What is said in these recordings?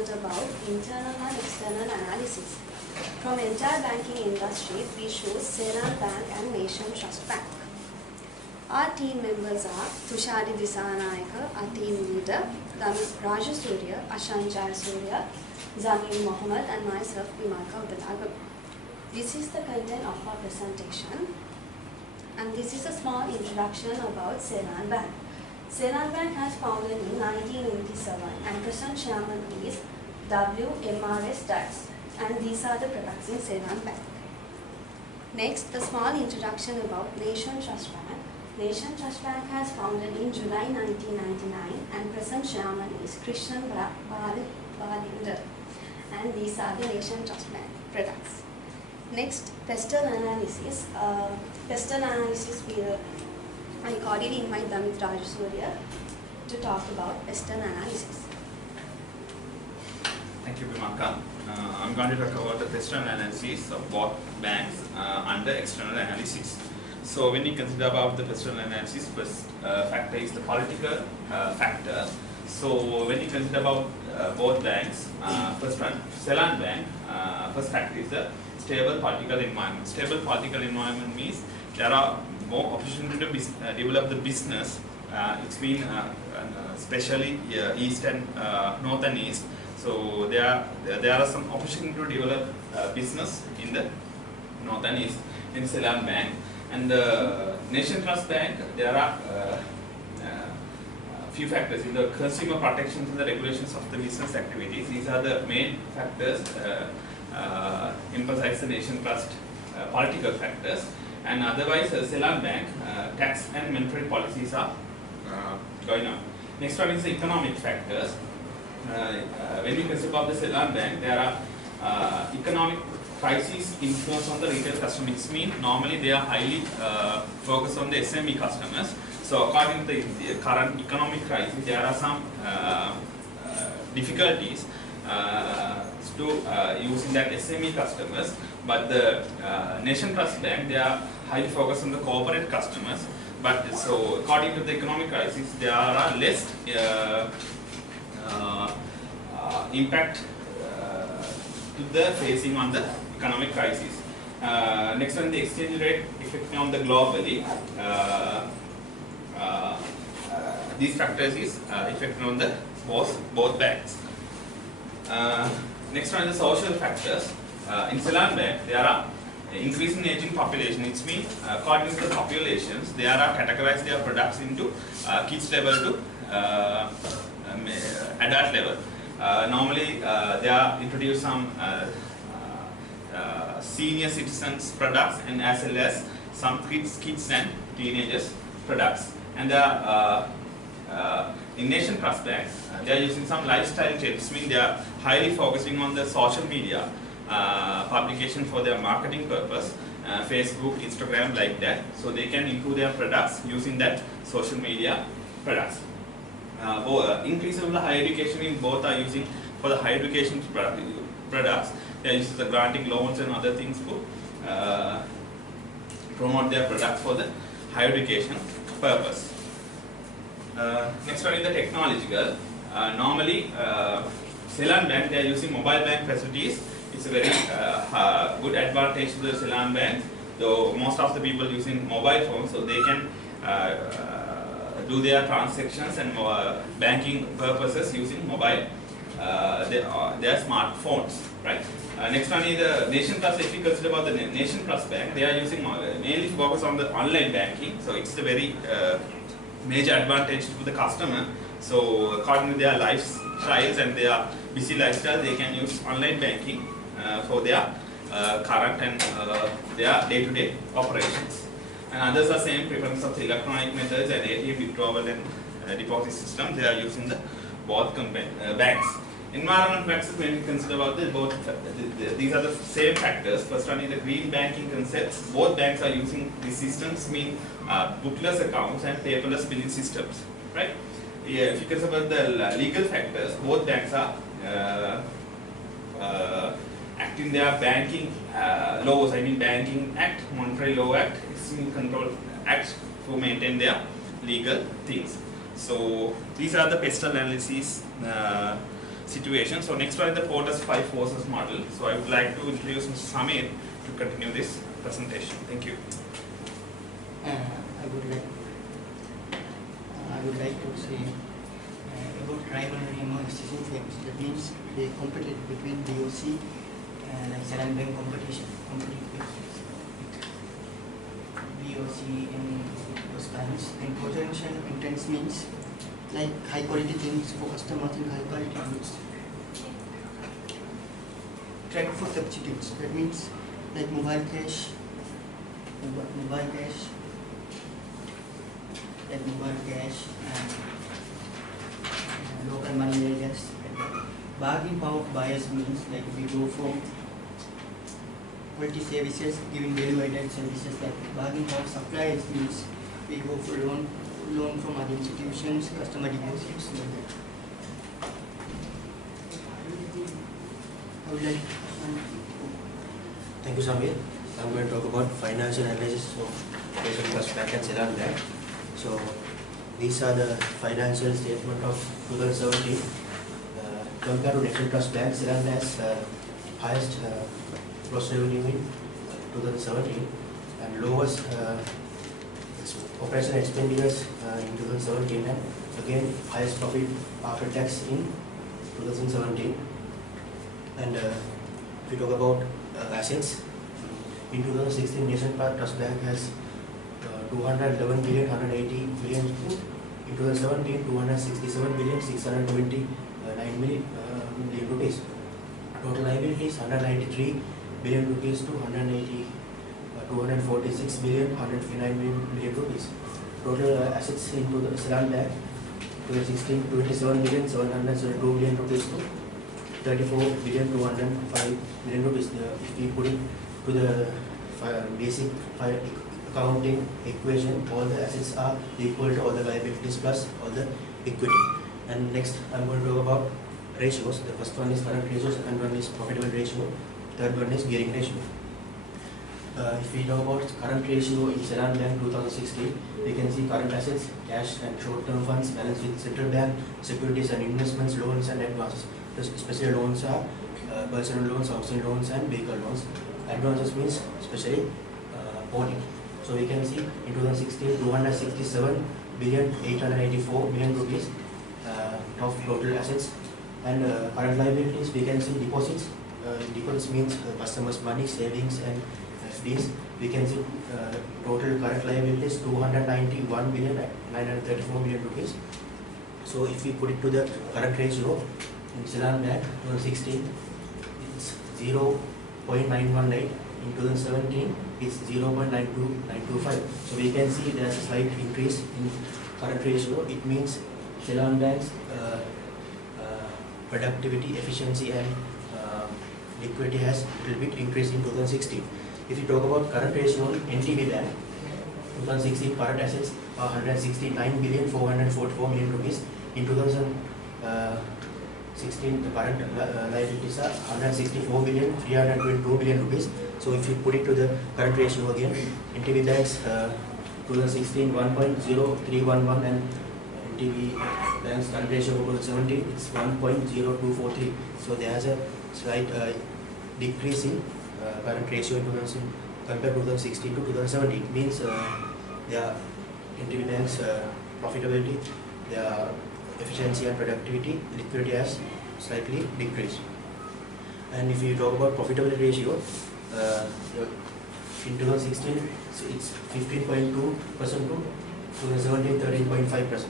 present about internal and external analysis. From entire banking industry, we choose Seylan Bank and Nation Trust Bank. Our team members are Tushari Disanayaka, our team leader, Raju Surya, Ashan Jayasuriya, Zamir Mohammed, and myself, Bimaka Udalagam. This is the content of our presentation, and this is a small introduction about Seylan Bank. Seylan Bank has founded in 1987, and present chairman is W.M.R.S. Dice, and these are the products in Seylan Bank. Next, a small introduction about Nation Trust Bank. Nation Trust Bank has founded in July 1999, and present chairman is Krishnan Balinder, and these are the Nation Trust Bank products. Next, pestle analysis. I cordially invite Damit Raju Surya to talk about pestle analysis. Thank you, Bimaka. I'm going to talk about the pestle analysis of both banks under external analysis. So when you consider about the pestle analysis, first factor is the political factor. So when you consider about both banks, first one, Seylan Bank, first factor is the stable political environment. Stable political environment means there are more opportunity to develop the business. It's been especially east and north and east. So there are some opportunity to develop business in the north and east in Seylan Bank. And the Nation Trust Bank, there are few factors in the consumer protections and the regulations of the business activities. These are the main factors emphasize the Nation Trust political factors. And otherwise, Seylan Bank, tax and monetary policies are going on. Next one is the economic factors. When we consider about the Seylan Bank, there are economic crises influence on the retail customers. Mean normally they are highly focused on the SME customers. So according to the current economic crisis, there are some difficulties to using that SME customers. But the Nation Trust Bank, they are highly focused on the corporate customers. But so according to the economic crisis, there are less impact to the facing on the economic crisis. Next one, the exchange rate effect on the globally. These factors is effect on the both banks. Next one is the social factors. In Seylan Bank, there are increasing aging population. It means according to the populations, they are categorized their products into kids level to adult level. Normally, they are introduced some senior citizens products and as well as some kids and teenagers products. And in Nation Trust Bank, they are using some lifestyle changes. Mean they are highly focusing on the social media publication for their marketing purpose, Facebook, Instagram, like that. So they can improve their products using that social media products. Increase of the higher education in both are using for the higher education products. They are using the granting loans and other things to promote their products for the higher education purpose. Next one is the technological. Normally, Seylan Bank, they are using mobile bank facilities. It's a very good advantage to the Seylan Bank, though most of the people using mobile phones, so they can do their transactions and banking purposes using mobile, their smartphones, right? Next one is the Nation Trust. If you consider about the Nation Trust Bank, they are using mainly focus on the online banking, so it's a very major advantage to the customer. So according to their lifestyles and their busy lifestyle, they can use online banking for their current and their day-to-day operations. And others are same preference of the electronic methods and ATM withdrawal and deposit systems. They are using the both banks. Environment factors, when we consider about the both, these are the same factors. First one is the green banking concepts. Both banks are using these systems, mean bookless accounts and paperless billing systems, right? Yeah, if you consider about the legal factors, both banks are acting their banking laws. I mean Banking Act, Monetary Law Act, Control Act to maintain their legal things. So these are the pestle analysis situation. So next one is the Porter's 5 forces model. So I would like to introduce Mr. Samir to continue this presentation. Thank you. I would like to say about rivalry among SCC firms. That means they compete between BOC and like Seylan Bank compete with BOC and those banks. And potential intents means like high quality things for customers and high quality goods. Track for substitutes. That means like mobile cash, and local money lenders. Bargaining power of buyers means like we go for quality services, giving value-added services. Like bargaining power of suppliers means we go for loan from other institutions, customer deposits, like that. I would like. Thank you, Samir. I'm going to talk about financial analysis of Esoft Trust Bank and Seylan Bank. So these are the financial statement of 2017. Compared to National Trust Bank, Seylan has highest gross revenue in 2017 and lowest operation expenditures in 2017, and again highest profit after tax in 2017. And if we talk about assets, in 2016, National Trust Bank has 211 billion, 180 billion. In 2017, 267 billion, 629 million rupees. Total liabilities 193 billion rupees to 246 billion, 159 million rupees. Total assets into the Seylan Bank 2016, 27 billion, 772 billion rupees to 34 billion, 205 million rupees. If we put it to the basic accounting equation, all the assets are equal to all the liabilities plus all the equity. And next I'm going to talk about ratios. The first one is current ratio, second one is profitable ratio, third one is gearing ratio. If we talk about current ratio in Seylan Bank 2016, we can see current assets, cash and short-term funds, balance with central bank, securities and investments, loans and advances. The special loans are personal loans, housing loans and vehicle loans. Advances means especially owning. So we can see in 2016, 267 billion, 884 million rupees of total assets. And current liabilities, we can see deposits. Deposits means customers' money, savings and FDs. We can see total current liabilities 291 billion, 934 million rupees. So if we put it to the current ratio in Seylan Bank 2016, it's 0.918. In 2017, it's 0.925. So we can see there's a slight increase in current ratio. It means Seylan Bank's productivity, efficiency and liquidity has a little bit increased in 2016. If you talk about current ratio in NTB Bank, 2016 current assets are 169 billion, 444 million rupees. In 2016, the current liabilities are 164 billion, 322 billion rupees. So if you put it to the current ratio again, NTB Bank's 2016 1.0311 and NTB Bank's current ratio for 2017 it's 1.0243. So there has a slight decrease in current ratio in 2000 compared to 2016 to 2017. It means their NTB Bank's profitability, their efficiency and productivity, liquidity has slightly decreased. And if you talk about profitability ratio, in 2016 it's 15.2% to 2017 13.5%.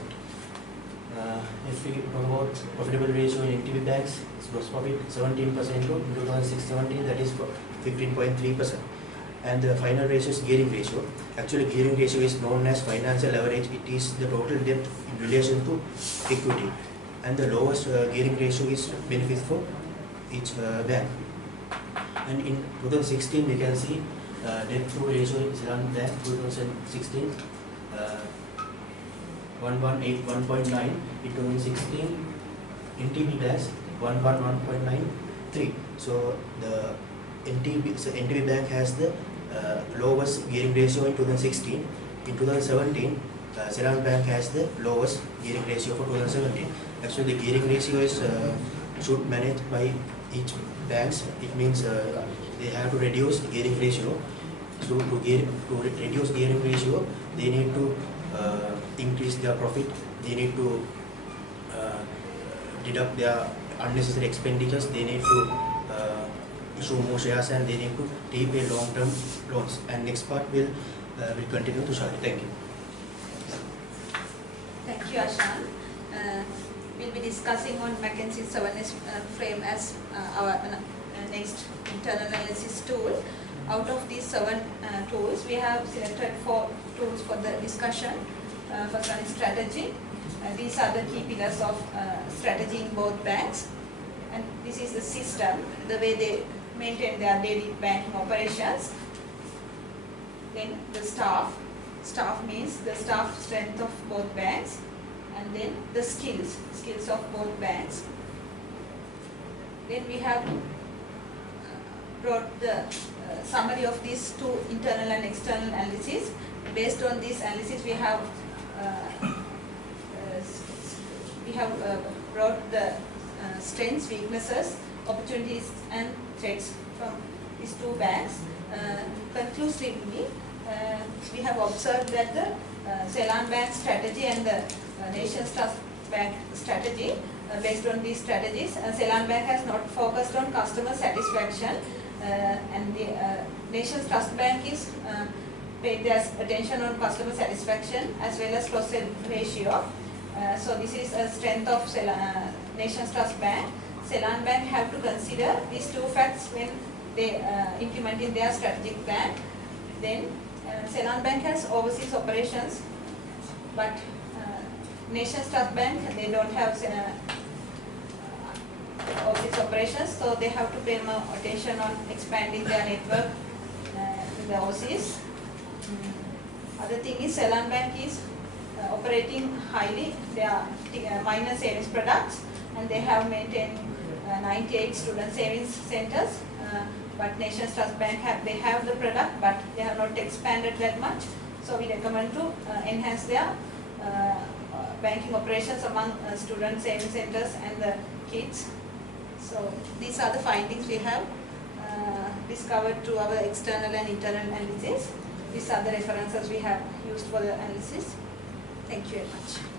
If we talk about profitability ratio in NTB Banks, it's gross profit 17% to in 2016-17, that is 15.3%. And the final ratio is gearing ratio. Actually, gearing ratio is known as financial leverage. It is the total debt in relation to equity. And the lowest gearing ratio is benefits for each bank. And in 2016, we can see debt to ratio in Seylan Bank 2016 1.9. In 2016, NTB Banks 1.93. So the NTB Bank has the lowest gearing ratio in 2016. In 2017, Seylan Bank has the lowest gearing ratio for 2017. Actually, the gearing ratio is should manage by each banks. It means they have to reduce gearing ratio. So to reduce gearing ratio, they need to increase their profit. They need to deduct their unnecessary expenditures. They need to issue more shares, and they need to repay long-term loans. And next part will continue to Shari. Thank you. Thank you, Ashan. We'll be discussing on McKinsey's 7S frame as our next internal analysis tool. Out of these 7 tools, we have selected 4 tools for the discussion. First one is strategy. These are the key pillars of strategy in both banks. And this is the system, the way they maintain their daily banking operations. Then the staff. Staff means the staff strength of both banks. And then the skills of both banks. Then we have brought the summary of these 2 internal and external analyses. Based on this analysis, we have brought the strengths, weaknesses, opportunities and threats from these 2 banks. Conclusively, we have observed that the Seylan Bank strategy and the Nations Trust Bank strategy, based on these strategies, Seylan Bank has not focused on customer satisfaction, and the Nations Trust Bank is paid their attention on customer satisfaction as well as cross-sell ratio. So this is a strength of Nations Trust Bank. Seylan Bank have to consider these 2 facts when they implement in their strategic plan. Then Seylan Bank has overseas operations, but Nations Trust Bank, they don't have overseas operations, so they have to pay more attention on expanding their network in the overseas. Other thing is Seylan Bank is operating highly their minor savings products, and they have maintained 98 student savings centers. But Nations Trust Bank they have the product, but they have not expanded that much. So we recommend to enhance their banking operations among student savings centers and the kids. So these are the findings we have discovered through our external and internal analysis. These are the references we have used for the analysis. Thank you very much.